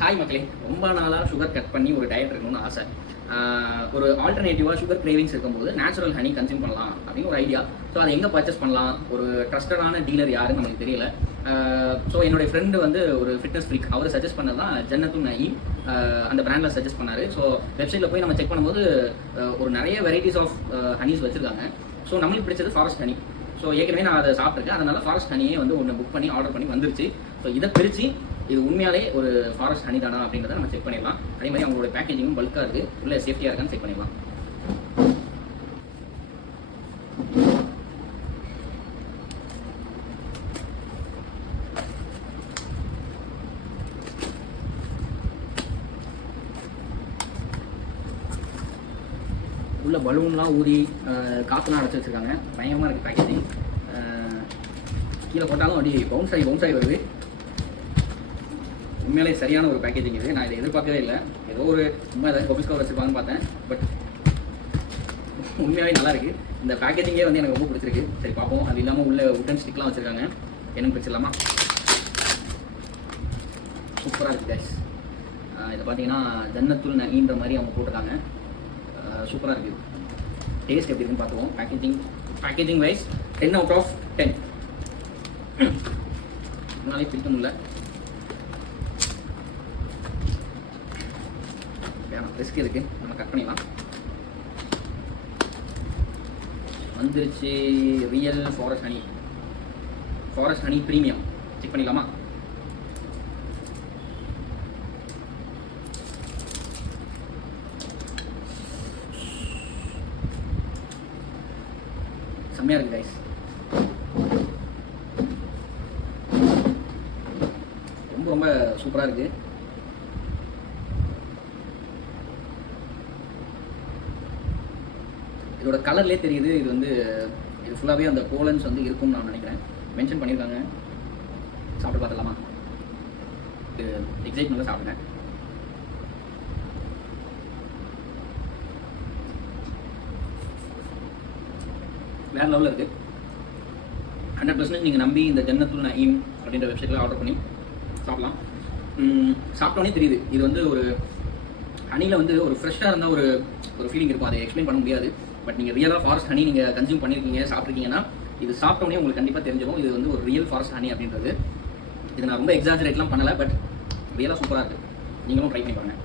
Hi மக்களே, ரொம்ப நாளாக சுகர் கட் பண்ணி ஒரு டயட் இருக்கணும்னு ஆசை. ஒரு ஆல்டர்னேட்டிவாக சுகர் கிரேவிங்ஸ் இருக்கும்போது நேச்சுரல் ஹனி கன்சியூம் பண்ணலாம் அப்படின்னு ஒரு ஐடியா. ஸோ அதை எங்கே பர்ச்சேஸ் பண்ணலாம், ஒரு ட்ரஸ்டடான டீலர் யாருன்னு நமக்கு தெரியல. ஸோ என்னுடைய ஃப்ரெண்டு வந்து ஒரு ஃபிட்னஸ் ஃப்ரீக், அவர் சஜஸ்ட் பண்ணது தான் ஜன்னத்துல் நயீம், அந்த பிராண்டில் சஜஸ்ட் பண்ணார். ஸோ வெப்சைட்டில் போய் நம்ம செக் பண்ணும்போது ஒரு நிறைய வெரைட்டிஸ் ஆஃப் ஹனிஸ் வச்சுருக்காங்க. ஸோ நம்மளுக்கு பிடிச்சது ஃபாரஸ்ட் ஹனி. ஸோ ஏற்கனவே நான் அதை சாப்பிட்ருக்கேன், அதனால ஃபாரஸ்ட் ஹனியே வந்து ஒன்று புக் பண்ணி ஆர்டர் பண்ணி வந்துருச்சு. ஸோ இதை பிரித்து இது உண்மையாலே ஒரு ஃபாரஸ்ட் ஹனி தானா அப்படின்றத நம்ம செக் பண்ணிடலாம். அதே மாதிரி அவங்களோட பேக்கேஜிங்கும் பல்காக இருக்குது, உள்ள சேஃப்டியாக இருக்கான்னு செக் பண்ணிடலாம். உள்ள பலூன்லாம் ஊதி காற்றுலாம் அடைச்சி வச்சுருக்காங்க. பயங்கரமாக இருக்குது பேக்கேஜிங். கீழே போட்டாலும் அப்படி பவுன்ஸ் ஆகி வருது. உண்மையிலே சரியான ஒரு பேக்கேஜிங் இது. நான் இதை எதிர்பார்க்கவே இல்லை. ஏதோ ஒரு சும்மா ஏதாவது பபிள் கவர் வச்சுருப்பாங்கன்னு பார்த்தேன். பட் உண்மையாகவே நல்லா இருக்குது. இந்த பேக்கேஜிங்கே வந்து எனக்கு ரொம்ப பிடிச்சிருக்கு. சரி பார்ப்போம். அது இல்லாமல் உள்ள உட்டன் ஸ்டிக்லாம் வச்சுருக்காங்க. என்னன்னு பிடிச்சிடலாமா? சூப்பராக இருக்குது கைஸ். இதை பார்த்தீங்கன்னா ஜன்னத்துல் நயீம்ன்ற மாதிரி அவங்க போட்டிருக்காங்க. சூப்பராக இருக்குது. டேஸ்ட் எப்படி இருக்குன்னு பார்த்துவோம். Packaging wise 10 out of 10. முன்னாலே பிடிக்க முடியல. ரிஸ்க் இருக்குது, நம்ம கட் பண்ணிடலாம். வந்துருச்சு real forest honey premium. Check பண்ணிடலாமா? செம்மையாக இருக்குது கைஸ். ரொம்ப சூப்பராக இருக்குது. இதோட கலர்லேயே தெரியுது இது ஃபுல்லாகவே அந்த போலன்ஸ் வந்து இருக்கும்னு நான் நினைக்கிறேன். மென்ஷன் பண்ணியிருக்காங்க. சாப்பிட்டு பார்த்துலாமா? எக்ஸைட்மெண்ட்டில் சாப்பிட்டேன். வேறு லெவலில் இருக்குது. 100% நீங்கள் நம்பி இந்த ஜன்னத்துல் நயீம் அப்படின்ற வெப்சைட்டில் ஆர்டர் பண்ணி சாப்பிடலாம். சாப்பிட்டோன்னே தெரியுது இது வந்து ஒரு ஹனியில் வந்து ஒரு ஃப்ரெஷ்ஷாக இருந்தால் ஒரு ஃபீலிங் இருக்கும். அதை எக்ஸ்பிளைன் பண்ண முடியாது. பட் நீங்கள் ரியலாக ஃபாரஸ்ட் ஹனி நீங்கள் கன்சியூம் பண்ணியிருக்கீங்க, சாப்பிட்ருக்கீங்கன்னா இது சாப்பிட்டோன்னே உங்களுக்கு கண்டிப்பாக தெரிஞ்சிடும் இது வந்து ஒரு ரியல் ஃபாரஸ்ட் ஹனி அப்படின்றது. இது நான் ரொம்ப எக்ஸாஜரேட்லாம் பண்ணலை, பட் ரியலாக சூப்பராக இருக்குது. நீங்களும் ட்ரை பண்ணி பாருங்கள்.